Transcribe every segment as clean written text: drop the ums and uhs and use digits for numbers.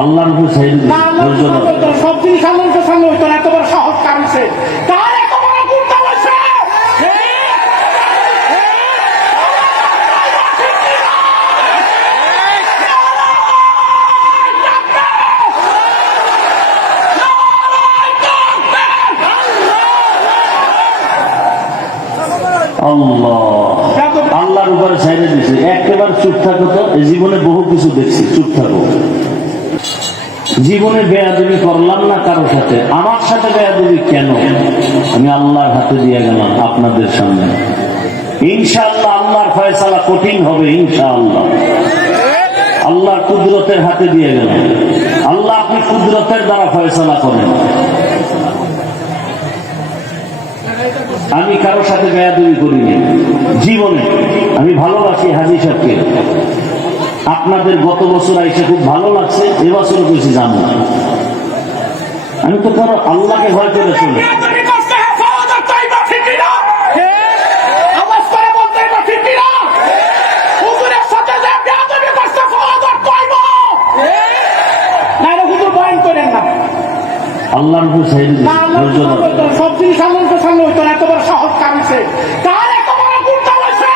আল্লাহর উপর ছেড়ে দিন। সব জিনিস আল্লাহর সামনে হইতো না, এত বড় সাহস কারণছে কার এত বড় গুন্ডা হয়েছে? আল্লাহর উপরে ছেড়ে দিছে, একেবারে চুপ থাকো তো। জীবনে বহু কিছু দেখছি, চুপ থাকো। জীবনে বেয়াদবি করলাম না কারোর সাথে, আমার সাথে বেয়াদবি কেন আমি আল্লাহর হাতে দিয়ে গেলাম আপনাদের সামনে। ইনশাআল্লাহ আল্লাহর ফয়সালা কঠিন হবে, ইনশাআল্লাহ আল্লাহর কুদরতের হাতে দিয়ে গেলাম। আল্লাহ আপনি কুদরতের দ্বারা ফয়সালা করেন। আমি কারোর সাথে বেয়াদবি করিনি জীবনে। আমি ভালোবাসি হাজী সাহেবকে। আপনাদের গত বছর আইসে খুব ভালো লাগছে, এবছরও বেশি জানো। আমি তো কারো আল্লাহকে ভয় করে চলে। আল্লাহর উপর ছেড়ে দিন। সব জিনিস আল্লাহর সামনে হইতো না, এত বড় সাহস কারণছে কার এত বড় গুন্ডা হয়েছে?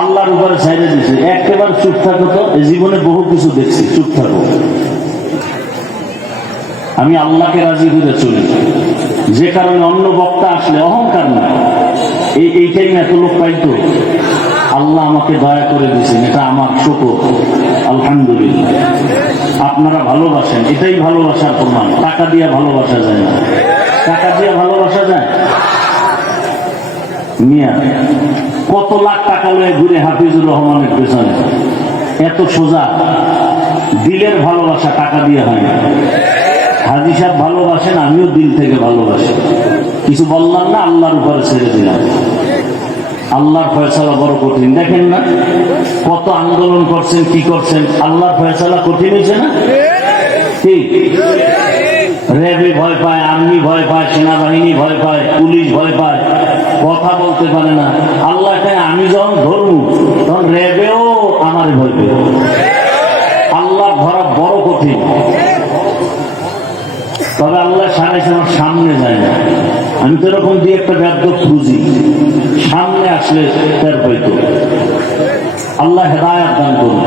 আল্লাহর উপরে ছেড়ে দিছে, একেবারে চুপ থাকো তো। জীবনে বহু কিছু দেখছি, চুপ থাকো। আমি আল্লাহকে রাজি করে চলি, যে কারণে অন্য বক্তা আসলে অহংকার না। এইটাই না এত লোক পাইতো। আল্লাহ আমাকে দয়া করে দিয়েছেন, এটা আমার শুকর, আলহামদুলিল্লাহ। আপনারা ভালোবাসেন, এটাই ভালোবাসার প্রমাণ। টাকা দিয়ে ভালোবাসা যায় না, টাকা দিয়ে ভালোবাসা যায় মিয়া। কত লাখ টাকা লয়ে ঘুরে হাফিজুর রহমানের পেছনে, এত সোজা। দিলের ভালোবাসা টাকা দিয়ে হয় না। হাজী সাহেব ভালোবাসেন, আমিও দিল থেকে ভালোবাসি। কিছু বললাম না, আল্লাহর উপরে ছেড়ে দিলাম। আল্লাহর ফয়সালা বড় কঠিন। দেখেন না কত আন্দোলন করছেন, কি করছেন, আল্লাহর ফয়সালা কঠিন হয়েছে না? ঠিক। র্যাবে ভয় পায়, আর্মি ভয় পায়, সেনাবাহিনী ভয় পায়, পুলিশ ভয় পায়, কথা বলতে পারে না। আল্লাহ চায় আমি যখন ধরবো তখন র্যাবেও আমার ভয় পেয়ে। আল্লাহ ধরা বড় কঠিন। তবে আল্লাহ সারা আমার সামনে যায় না। আমি তো এরকম দিয়ে একটা ব্যর্থ খুঁজি, সামনে আসলে তার হয়তো। আল্লাহ হেদায়াত দান করুন।